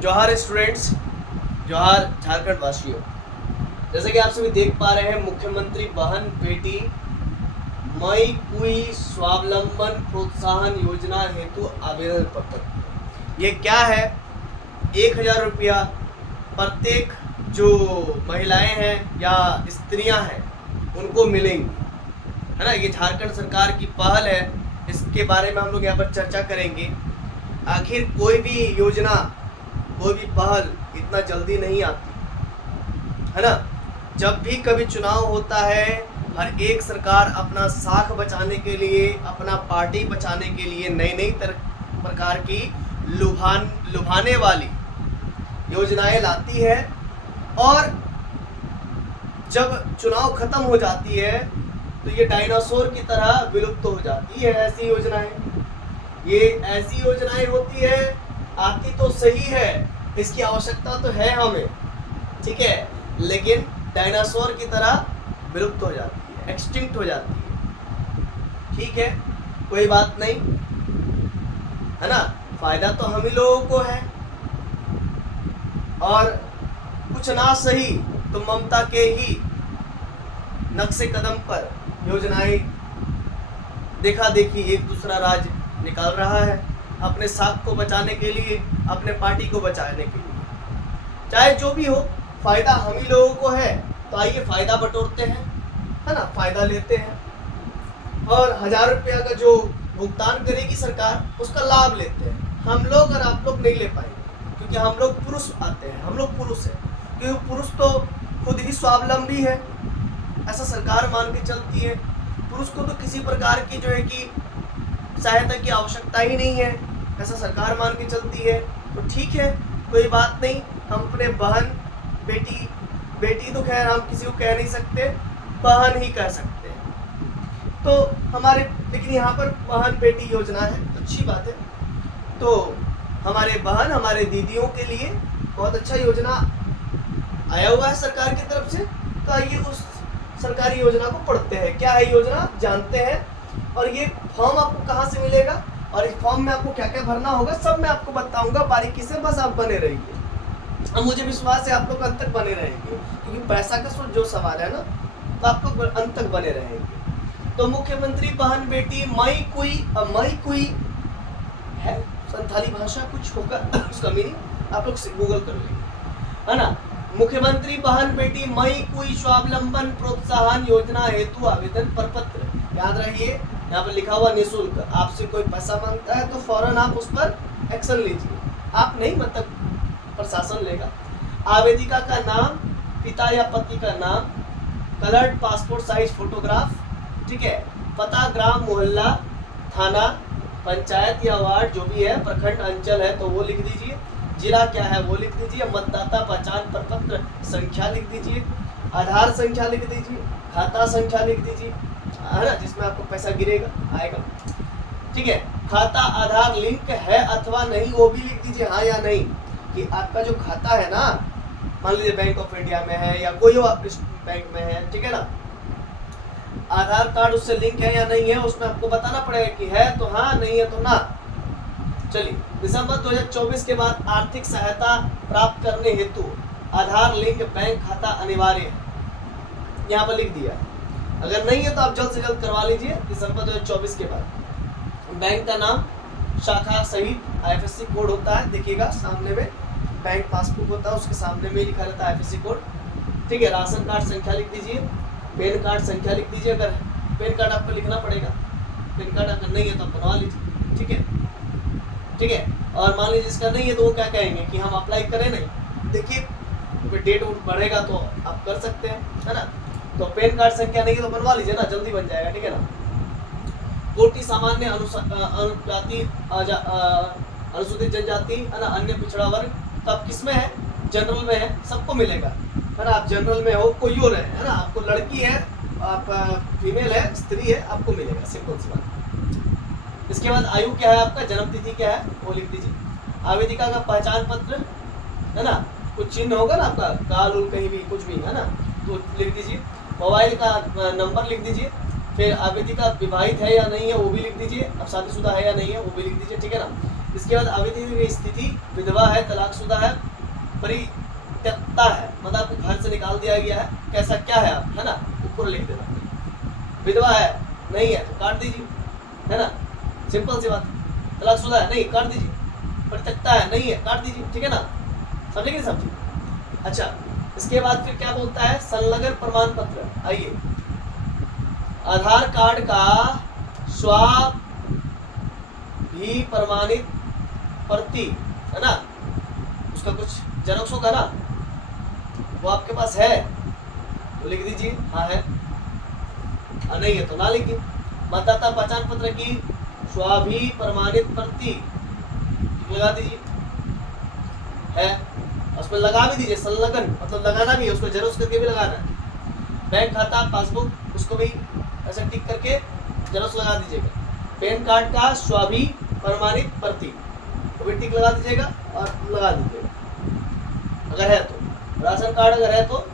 जोहार स्टूडेंट्स, जोहार झारखंड वासियों। जैसे कि आप सभी देख पा रहे हैं, मुख्यमंत्री बहन बेटी मई कुई स्वावलंबन प्रोत्साहन योजना हेतु आवेदन पत्र। ये क्या है? 1,000 रुपया प्रत्येक जो महिलाएं हैं या स्त्रियां हैं उनको मिलेंगी, है ना। ये झारखंड सरकार की पहल है, इसके बारे में हम लोग यहाँ पर चर्चा करेंगे। आखिर कोई भी योजना, कोई भी पहल इतना जल्दी नहीं आती, है ना। जब भी कभी चुनाव होता है, हर एक सरकार अपना साख बचाने के लिए, अपना पार्टी बचाने के लिए नई नई प्रकार की लुभाने वाली योजनाएं लाती है, और जब चुनाव खत्म हो जाती है तो ये डायनासोर की तरह विलुप्त हो जाती है। ऐसी योजनाएं, ये ऐसी योजनाएं होती है, आती तो सही है, इसकी आवश्यकता तो है हमें, ठीक है, लेकिन डायनासोर की तरह विलुप्त हो जाती है, एक्सटिंक्ट हो जाती है। ठीक है, कोई बात नहीं, है ना। फायदा तो हम ही लोगों को है, और कुछ ना सही तो ममता के ही नक्शे कदम पर योजनाएं देखा देखी एक दूसरा राज निकाल रहा है, अपने साख को बचाने के लिए, अपने पार्टी को बचाने के लिए। चाहे जो भी हो, फायदा हम ही लोगों को है, तो आइए फायदा बटोरते हैं, है ना, फायदा लेते हैं। और 1,000 रुपया का जो भुगतान करेगी सरकार, उसका लाभ लेते हैं हम लोग, और आप लोग नहीं ले पाएंगे, क्योंकि हम लोग पुरुष आते हैं, हम लोग पुरुष हैं, क्योंकि पुरुष तो खुद ही स्वावलंबी है, ऐसा सरकार मान के चलती है। पुरुष को तो किसी प्रकार की जो है कि सहायता की आवश्यकता ही नहीं है, ऐसा सरकार मान के चलती है। तो ठीक है, कोई बात नहीं, हम अपने बहन बेटी तो खैर हम किसी को कह नहीं सकते, बहन ही कह सकते हैं। तो हमारे, लेकिन यहाँ पर बहन बेटी योजना है, अच्छी बात है। तो हमारे बहन, हमारे दीदियों के लिए बहुत अच्छा योजना आया हुआ है सरकार की तरफ से। तो आइए उस सरकारी योजना को पढ़ते हैं। क्या है योजना, जानते हैं। और ये फॉर्म आपको कहाँ से मिलेगा, और इस फॉर्म में आपको क्या क्या भरना होगा, सब मैं आपको बताऊंगा बारीकी से, बस आप बने रहिए। अब मुझे विश्वास है आप लोग अंत तक बने रहेंगे, क्योंकि पैसा का जो सवाल है ना, तो आप लोग अंत तक बने रहेंगे। तो मुख्यमंत्री बहन बेटी मई कुई है, संथाली भाषा कुछ होगा उसका मीनिंग आप लोग गूगल कर लेंगे, है ना। मुख्यमंत्री बहन बेटी मई कुई स्वावलंबन प्रोत्साहन योजना हेतु आवेदन प्रपत्र। याद रहिए, यहाँ पर लिखा हुआ निःशुल्क। आपसे कोई पैसा मांगता है तो फौरन आप उस पर एक्शन लीजिए, आप नहीं, मतलब प्रशासन लेगा। आवेदिका का नाम, पिता या पति का नाम, कलर्ड पासपोर्ट साइज फोटोग्राफ, ठीक है, पता ग्राम मोहल्ला थाना पंचायत या वार्ड जो भी है, प्रखंड अंचल है तो वो लिख दीजिए, जिला क्या है वो लिख दीजिए, मतदाता पहचान प्रपत्र संख्या लिख दीजिए, आधार संख्या लिख दीजिए, खाता संख्या लिख दीजिए, है ना, जिसमें आपको पैसा गिरेगा आएगा, ठीक है। खाता आधार लिंक है अथवा नहीं वो भी लिख दीजिए, हाँ या नहीं, कि आपका जो खाता है ना, मान लीजिए बैंक ऑफ इंडिया में है या कोई और बैंक में है, ठीक है ना, आधार कार्ड उससे लिंक है या नहीं है, उसमें आपको बताना पड़ेगा कि है तो हाँ, नहीं है तो ना। चलिए, दिसंबर 2024 के बाद आर्थिक सहायता प्राप्त करने हेतु आधार लिंक बैंक खाता अनिवार्य है, यहाँ पर लिख दिया। अगर नहीं है तो आप जल्द से जल्द करवा लीजिए दिसंबर 2024 के बाद। बैंक का नाम, शाखा सहित IFSC कोड होता है, देखिएगा सामने में बैंक पासबुक होता है, उसके सामने में लिखा रहता है IFSC कोड, ठीक है। राशन कार्ड संख्या लिख दीजिए, पैन कार्ड संख्या लिख दीजिए, अगर पैन कार्ड आपको लिखना पड़ेगा, पैन कार्ड अगर नहीं है तो आप बनवा लीजिए, ठीक है, ठीक है। और मान लीजिए इसका नहीं है तो वो क्या कहेंगे कि हम अप्लाई करें नहीं, देखिए डेट बढ़ेगा तो आप कर सकते हैं, है ना। तो पैन कार्ड संख्या नहीं है तो बनवा लीजिए ना, जल्दी बन जाएगा, ठीक है ना। कोटि सामान्य अनुजाति अनुसूचित जनजाति, है ना, अन्य पिछड़ा वर्ग, तो आप किस में है, जनरल में है, सबको मिलेगा, है ना। आप जनरल में हो, कोई और है ना, आपको लड़की है, आप फीमेल है, स्त्री है, आपको मिलेगा, सिंपल सी बात। इसके बाद आयु क्या है आपका, जन्म तिथि क्या है वो लिख दीजिए। आवेदिका का पहचान पत्र, है ना, कुछ चिन्ह होगा ना आपका, काल उल कहीं भी कुछ भी, है ना, तो लिख दीजिए। मोबाइल का नंबर लिख दीजिए। फिर आवेदिका विवाहित है या नहीं है वो भी लिख दीजिए, अब शादीशुदा है या नहीं है वो भी लिख दीजिए, ठीक है ना। इसके बाद अविधि की स्थिति, विधवा है, तलाकशुदा है, परित्यक्ता है, मतलब आपको घर से निकाल दिया गया है, कैसा क्या है आप, है ना, ऊपर लिख देना। विधवा है, नहीं है तो काट दीजिए, है ना, सिंपल सी बात। तलाकशुदा है, नहीं, काट दीजिए। परित्यक्ता है, नहीं है, काट दीजिए, ठीक है ना, समझे कि समझे। अच्छा, इसके बाद फिर क्या बोलता है, संलग्न प्रमाण पत्र। आइए, आधार कार्ड का भी प्रमाणित प्रति, है ना, उसका कुछ जेरॉक्स होगा ना, वो आपके पास है तो लिख दीजिए हाँ है, नहीं है तो ना लिखिए। मतदाता पहचान पत्र की भी प्रमाणित प्रति लगा दीजिए, है, उसमें लगा भी दीजिए, संलग्न मतलब लगाना भी है, उसको जेरॉक्स करके भी लगाना है। बैंक खाता, पासबुक, उसको भी ऐसे टिक करके जेरॉक्स लगा दीजिएगा। पैन कार्ड का भी प्रमाणित प्रति तो भी टिक लगा दीजिएगा और लगा दीजिएगा अगर है तो। राशन कार्ड अगर है तो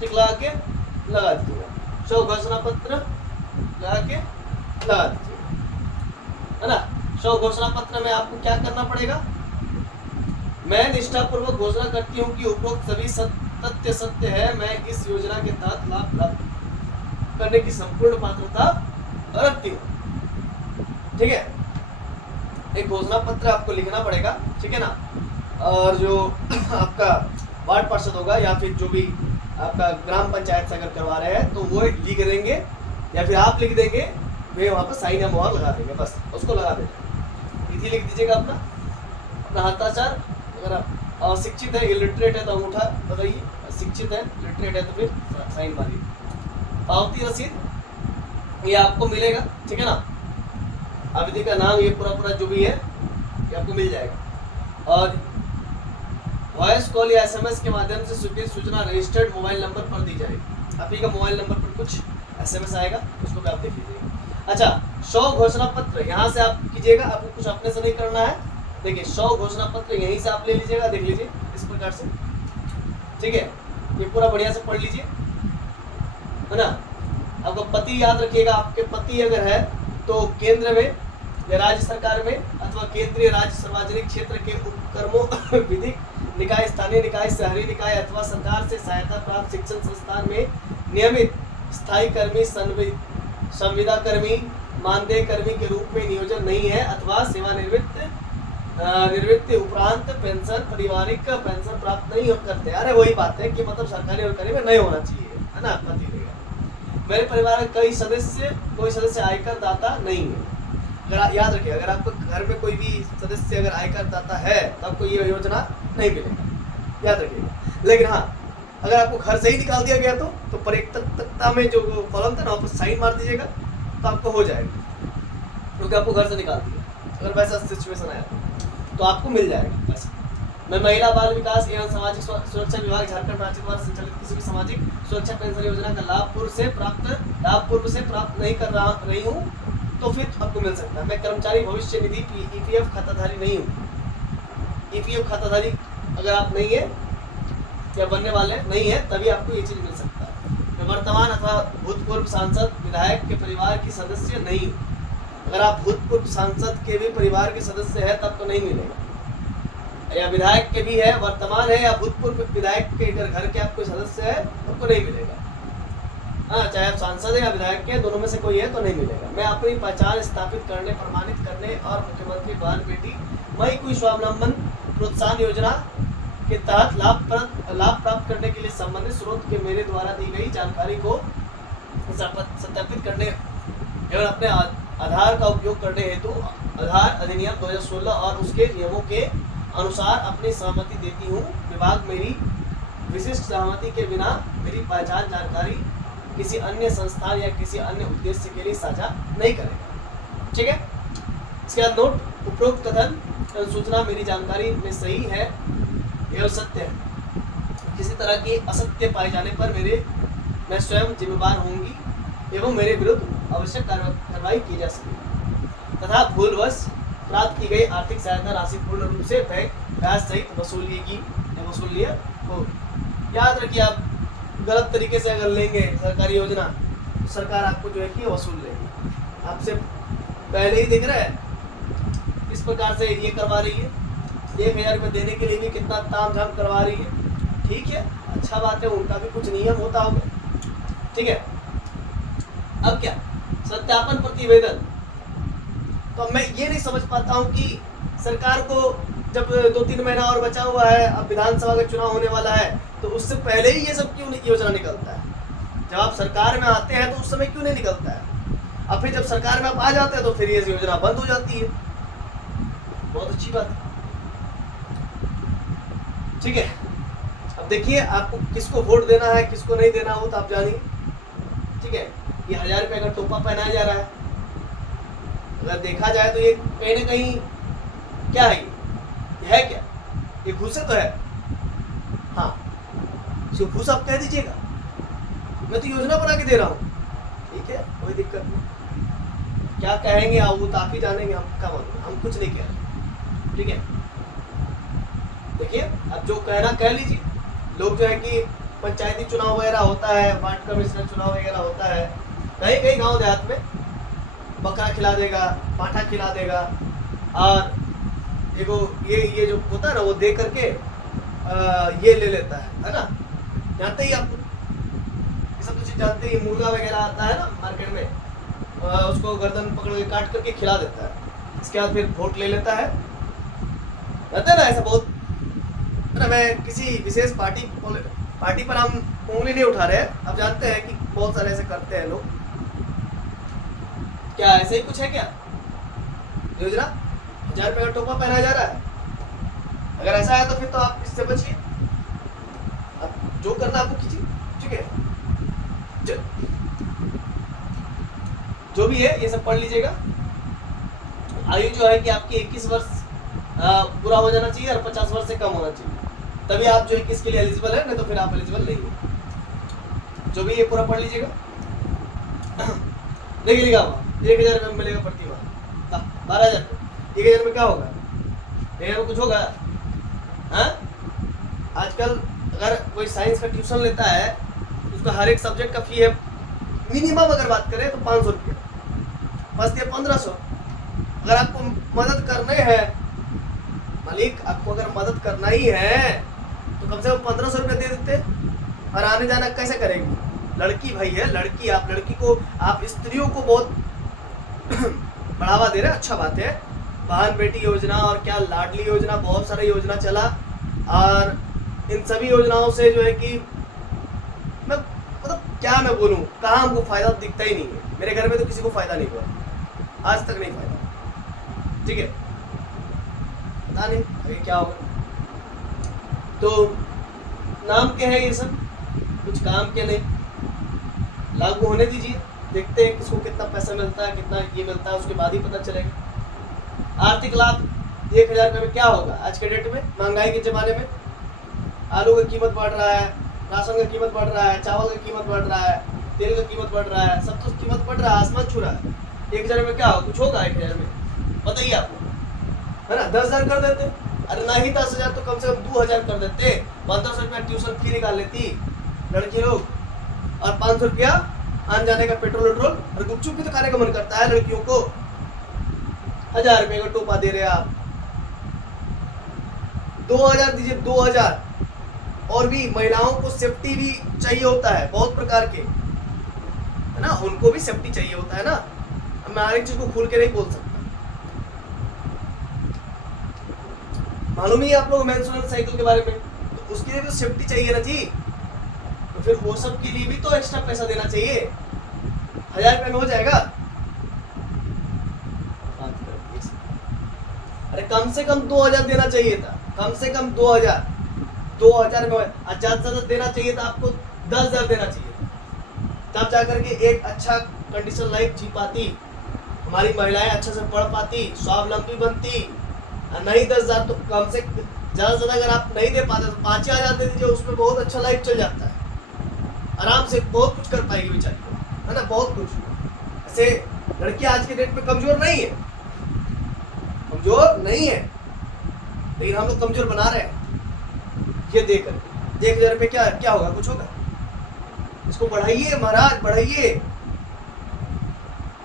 टिक लगा के लगा दीजिएगा। शव घोषणा पत्र लगा के लगा दीजिएगा, है ना। शव घोषणा पत्र में आपको क्या करना पड़ेगा, मैं निष्ठापूर्वक घोषणा करती हूँ कि उपरोक्त सभी तथ्य सत्य है, मैं इस योजना के तहत लाभ प्राप्त करने की संपूर्ण पात्रता रखती हूँ, ठीक है। एक घोषणा पत्र आपको लिखना पड़ेगा, ठीक है ना। और जो आपका वार्ड पार्षद होगा या फिर जो भी आपका ग्राम पंचायत से अगर करवा रहे हैं तो वो लिख देंगे या फिर आप लिख देंगे, वे वहाँ पर साइन या मोहर लगा देंगे, बस उसको लगा देंगे। तिथि लिख दीजिएगा अपना हस्ताक्षर। अगर आप अशिक्षित है, इलिटरेट है तो अंगूठा बताइए, शिक्षित है, लिटरेट है तो फिर साइन मारिए। पावती रसीद ये आपको मिलेगा, ठीक है ना। अवधि का नाम ये पूरा जो भी है ये आपको मिल जाएगा। और वॉइस कॉल या एसएमएस के माध्यम से स्वीकृत सूचना रजिस्टर्ड मोबाइल नंबर पर दी जाएगी। आप ही का मोबाइल नंबर पर कुछ एसएमएस आएगा, उसको भी आप देख लीजिएगा। अच्छा, 100 घोषणा पत्र यहाँ से आप कीजिएगा, आपको कुछ अपने से नहीं करना है। देखिए 100 घोषणा पत्र यहीं से आप ले लीजिएगा, देख लीजिए इस प्रकार से, ठीक है। ये पूरा बढ़िया से पढ़ लीजिए, है ना। आपका पति याद रखिएगा, आपके पति अगर है तो केंद्र में या राज्य सरकार में अथवा केंद्रीय राज्य सार्वजनिक क्षेत्र के उपक्रमों विधिक निकाय, स्थानीय निकाय, शहरी निकाय अथवा सरकार से सहायता प्राप्त शिक्षण संस्थान में नियमित स्थायी कर्मी, संविदा कर्मी, मानदेय कर्मी के रूप में नियोजन नहीं है अथवा सेवानिवृत्ति उपरांत पेंशन, पारिवारिक पेंशन प्राप्त नहीं करते। अरे वही बात है कि मतलब सरकारी और कर्मी में नहीं होना चाहिए, है ना। पति रहेगा। मेरे परिवार में कोई सदस्य आयकर दाता नहीं है। अगर याद रखिए, अगर आपको घर में कोई भी सदस्य अगर आयकर दाता है तो आपको ये योजना नहीं मिलेगा, याद रखिएगा। लेकिन हाँ, अगर आपको घर से ही निकाल दिया गया तो परित्यक्ता में जो कॉलम था ना वहाँ पर साइन मार दीजिएगा तो आपको हो जाएगा, क्योंकि आपको घर से निकाल दिया। अगर वैसा सिचुएशन आया तो आपको मिल जाएगा पैसा। मैं महिला बाल विकास एवं सामाजिक सुरक्षा विभाग झारखंड राज्य द्वारा संचालित किसी भी सामाजिक सुरक्षा पेंशन योजना का लाभ पूर्व से प्राप्त नहीं कर रही हूँ तो फिर आपको मिल सकता है। मैं कर्मचारी भविष्य निधि ईपीएफ खाताधारी नहीं हूँ। ईपीएफ खाताधारी अगर आप नहीं है या बनने वाले नहीं है तभी आपको ये चीज मिल सकता है। मैं वर्तमान अथवा भूतपूर्व सांसद विधायक के परिवार की सदस्य नहीं हूँ। अगर आप भूतपूर्व सांसद के भी परिवार के सदस्य है तब तो नहीं मिलेगा, या विधायक के भी है, वर्तमान है या भूतपूर्व विधायक के अगर घर के आप कोई सदस्य है आपको नहीं मिलेगा। हाँ, चाहे आप सांसद है या विधायक के दोनों में से कोई है तो नहीं मिलेगा। मैं अपनी पहचान स्थापित करने, प्रमाणित करने और मुख्यमंत्री बहन बेटी मई कोई स्वावलंबन प्रोत्साहन योजना के तहत लाभ प्राप्त करने के लिए संबंधित स्रोत के मेरे द्वारा दी गई जानकारी को सत्यापित करने एवं अपने आधार का उपयोग करने हेतु आधार अधिनियम 2016 और उसके नियमों के अनुसार अपनी सहमति देती हूँ। विभाग मेरी विशिष्ट सहमति के बिना मेरी पहचान जानकारी किसी अन्य संस्थान या किसी अन्य उद्देश्य के लिए साझा नहीं करेगा, ठीक है। इसके बाद नोट, उपरोक्त कथन सूचना मेरी जानकारी में सही है एवं सत्य है। किसी तरह की असत्य पाए जाने पर मैं स्वयं जिम्मेदार होंगी एवं मेरे विरुद्ध आवश्यक कार्रवाई की जा सकेगी तथा भूलवश प्राप्त की गई आर्थिक सहायता राशि पूर्ण रूप से ब्याज सहित वसूल लिया हो। याद रखिए, आप गलत तरीके से अगर लेंगे सरकारी योजना तो सरकार आपको जो है कि वसूल लेगी। आपसे पहले ही दिख रहा है, इस प्रकार से ये करवा रही है, 1,000 रुपये देने के लिए भी कितना ताम झाम करवा रही है। ठीक है, अच्छा बात है, उनका भी कुछ नियम होता होगा। ठीक है, अब क्या सत्यापन प्रतिवेदन, तो मैं ये नहीं समझ पाता हूँ कि सरकार को जब 2-3 महीना और बचा हुआ है, अब विधानसभा का चुनाव होने वाला है, तो उससे पहले ही ये सब क्यों नहीं योजना निकलता है? जब आप सरकार में आते हैं तो उस समय क्यों नहीं निकलता है? अब फिर जब सरकार में आप आ जाते हैं तो फिर ये योजना बंद हो जाती है। बहुत अच्छी बात है। ठीक है, अब देखिए आपको किसको वोट देना है, किसको नहीं देना हो तो आप जानिए। ठीक है, ये 1,000 रुपये का टोपा पहनाया जा रहा है। अगर देखा जाए तो ये कहीं ना कहीं क्या है, ये है क्या? ये घूस तो है। हाँ, जो घूस आप कह दीजिएगा, मैं तो योजना बना के दे रहा हूँ। ठीक है, कोई दिक्कत नहीं। क्या कहेंगे आप, वो तो आप ही जानेंगे, हम क्या बोलेंगे, हम कुछ नहीं कह रहे। ठीक है, देखिए अब जो कहना कह लीजिए। लोग जो है कि पंचायती चुनाव वगैरह होता है, वार्ड कमिश्नर चुनाव वगैरह होता है, कहीं कहीं गांव देहात में बकरा खिला देगा, पाठा खिला देगा, और ये जो होता है ना वो दे करके ये ले लेता है ना। जानते ही आप ये सब तो चीज जानते ही, मुर्गा वगैरह आता है ना मार्केट में, उसको गर्दन पकड़ के काट करके खिला देता है। इसके बाद फिर वोट ले लेता है। रहता है ना ऐसा बहुत ना। मैं किसी विशेष पार्टी पर हम उंगली नहीं उठा रहे हैं, आप जानते हैं कि बहुत सारे ऐसे करते हैं लोग। क्या ऐसे ही कुछ है क्या योजना? 1,000 रुपये का टोपा पहनाया जा रहा है। अगर ऐसा है तो फिर तो आप इससे बचिए, आप जो करना आपको कीजिए। ठीक है, जो भी है ये सब पढ़ लीजिएगा। आयु जो है कि आपकी 21 वर्ष पूरा हो जाना चाहिए और 50 वर्ष से कम होना चाहिए, तभी आप जो है किसके लिए एलिजिबल है, नहीं तो फिर आप एलिजिबल नहीं हो। जो भी ये पूरा पढ़ लीजिएगा। देखिए लिखा हुआ 1,000 रुपये मिलेगा प्रति माह, 12,000 रुपये। 1,000 में क्या होगा? 1,000 में कुछ होगा? हाँ, आजकल अगर कोई साइंस का ट्यूशन लेता है उसका हर एक सब्जेक्ट का फी है, मिनिमम अगर बात करें तो 500 रुपये, फर्स्ट ईयर 1500। अगर आपको मदद करने हैं मालिक, आपको अगर मदद करना ही है तो कम से कम 1500 रुपये दे देते, और आने जाना कैसे करेगी? लड़की भाई है, लड़की, आप लड़की को, आप स्त्रियों को बहुत बढ़ावा दे रहे हैं, अच्छा बात है। बहन बेटी योजना और क्या लाडली योजना, बहुत सारे योजना चला, और इन सभी योजनाओं से जो है कि मैं मतलब क्या मैं बोलूँ, कहाँ हमको फायदा दिखता ही नहीं है। मेरे घर में तो किसी को फायदा नहीं हुआ, आज तक नहीं फायदा। ठीक है, पता नहीं आगे क्या होगा। तो नाम क्या है ये सब, कुछ काम के नहीं, लागू होने दीजिए, देखते हैं किसको कितना पैसा मिलता है, कितना ये मिलता है, उसके बाद ही पता चलेगा। आर्थिक लाभ 1,000 रुपये में क्या होगा आज के डेट में, महंगाई के ज़माने में? आलू का कीमत बढ़ रहा है, राशन का कीमत बढ़ रहा है, चावल का कीमत बढ़ रहा है, तेल का कीमत बढ़ रहा है, सब तो कीमत बढ़ रहा है, आसमान छू रहा है। 1,000 रुपये क्या होगा? कुछ होगा 1,000 में? बताइए आपको, है ना। 10,000 कर देते, अरे ना ही 10,000 तो कम से कम 2,000 कर देते। 1500 रुपया ट्यूशन फी निकाल लेती लड़की लोग, और 500 रुपया आने जाने का पेट्रोल वेट्रोल, और गुपचुप भी तो खाने का मन करता है लड़कियों को। 1,000 रुपये का टोपा दे रहे आप, 2,000 दीजिए, 2,000। और भी महिलाओं को सेफ्टी भी चाहिए होता है, बहुत प्रकार के, है ना, उनको भी सेफ्टी चाहिए होता है ना। मैं हर एक चीज को खुल के नहीं बोल सकता। मालूम ही आप लोग मेंस्ट्रुअल साइकिल के बारे में, तो उसके लिए भी तो सेफ्टी चाहिए ना जी। तो फिर वो सब के लिए भी तो एक्स्ट्रा पैसा देना चाहिए। 1,000 रुपये में हो जाएगा? अरे कम से कम 2,000 देना चाहिए था, कम से कम 2,000 में, ज्यादा से ज्यादा देना चाहिए था आपको, 10,000 देना चाहिए था, तब जाकर के एक अच्छा कंडीशन लाइफ जी पाती, हमारी महिलाएं अच्छे से पढ़ पाती, स्वावलंबी बनती। नहीं 10,000 तो कम से ज़्यादा से ज़्यादा अगर आप नहीं दे पाते तो 5,000 दे दीजिए, उसमें बहुत अच्छा लाइफ चल जाता है, आराम से बहुत कुछ कर पाएगी बेचारी, है ना, बहुत कुछ। ऐसे लड़कियां आज के डेट में कमज़ोर नहीं है, लेकिन हम लोग कमज़ोर बना रहे हैं ये देकर। 1,000 रुपये क्या होगा? कुछ होगा? इसको बढ़ाइए महाराज, बढ़ाइए।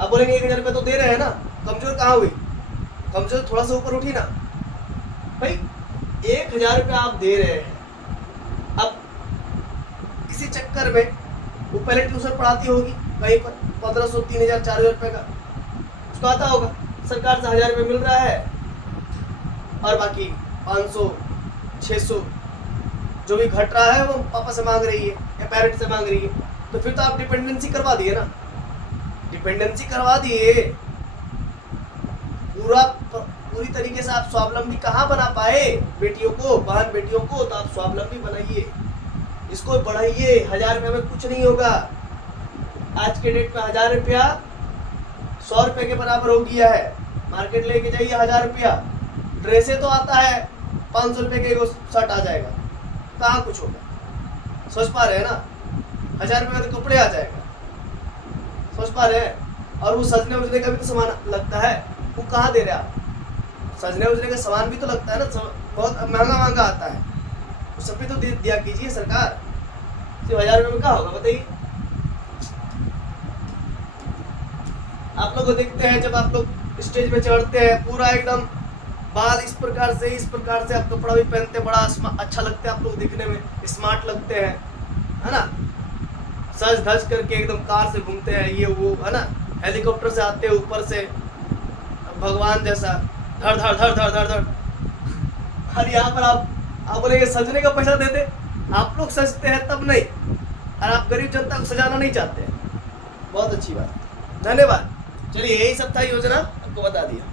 आप बोलेंगे 1,000 रुपये तो दे रहे हैं ना, कमज़ोर कहाँ हुई? कम से थोड़ा सा ऊपर उठी ना भाई। 1,000 रुपया आप दे रहे हैं, अब इसी चक्कर में वो पहले ट्यूशन पढ़ाती होगी कहीं पर 1,500, 3,000, 4,000 रुपये का उसको आता होगा, सरकार से 1,000 रुपये मिल रहा है और बाकी 500, 600 जो भी घट रहा है वो पापा से मांग रही है या पेरेंट्स से मांग रही है। तो फिर तो आप डिपेंडेंसी करवा दिए ना, डिपेंडेंसी करवा दिए। पूरी तरीके से आप स्वावलंबी कहाँ बना पाए बेटियों को, बहन बेटियों को, तो आप स्वावलंबी बनाइए, इसको बढ़ाइए। 1,000 रुपये में कुछ नहीं होगा। आज के डेट में 1,000 रुपया 100 रुपये के बराबर हो गया है। मार्केट लेके जाइए 1,000 रुपया, ड्रेसे तो आता है 500 रुपये के शर्ट आ जाएगा, कहाँ कुछ होगा। सोच पा रहे हैं ना, 1,000 रुपये का तो कपड़े आ जाएगा, सोच पा रहे हैं। और वो सजने उजने का भी तो सामान लगता है, वो कहाँ दे रहे आप। सजने उजने का सामान भी तो लगता है ना, बहुत महंगा महंगा आता है, वो सब भी तो दिया कीजिए सरकार। सिर्फ 1,000 रुपये में क्या होगा बताइए। आप लोग को देखते हैं जब आप लोग स्टेज पे चढ़ते हैं, पूरा एकदम बाल इस प्रकार से आप कपड़ा भी पहनते, बड़ा अच्छा लगता है, आप लोग दिखने में स्मार्ट लगते हैं, है ना। सज धज करके एकदम कार से घूमते हैं, ये वो, है ना। हेलीकॉप्टर से आते हैं ऊपर से भगवान जैसा, धड़ धड़ धड़ धड़ धड़ धड़। और यहाँ पर आप बोलेंगे सजने का पैसा देते, आप लोग सजते हैं तब नहीं, और आप गरीब जनता को सजाना नहीं चाहते हैं। बहुत अच्छी बात, धन्यवाद। चलिए यही सब था, योजना आपको बता दिया।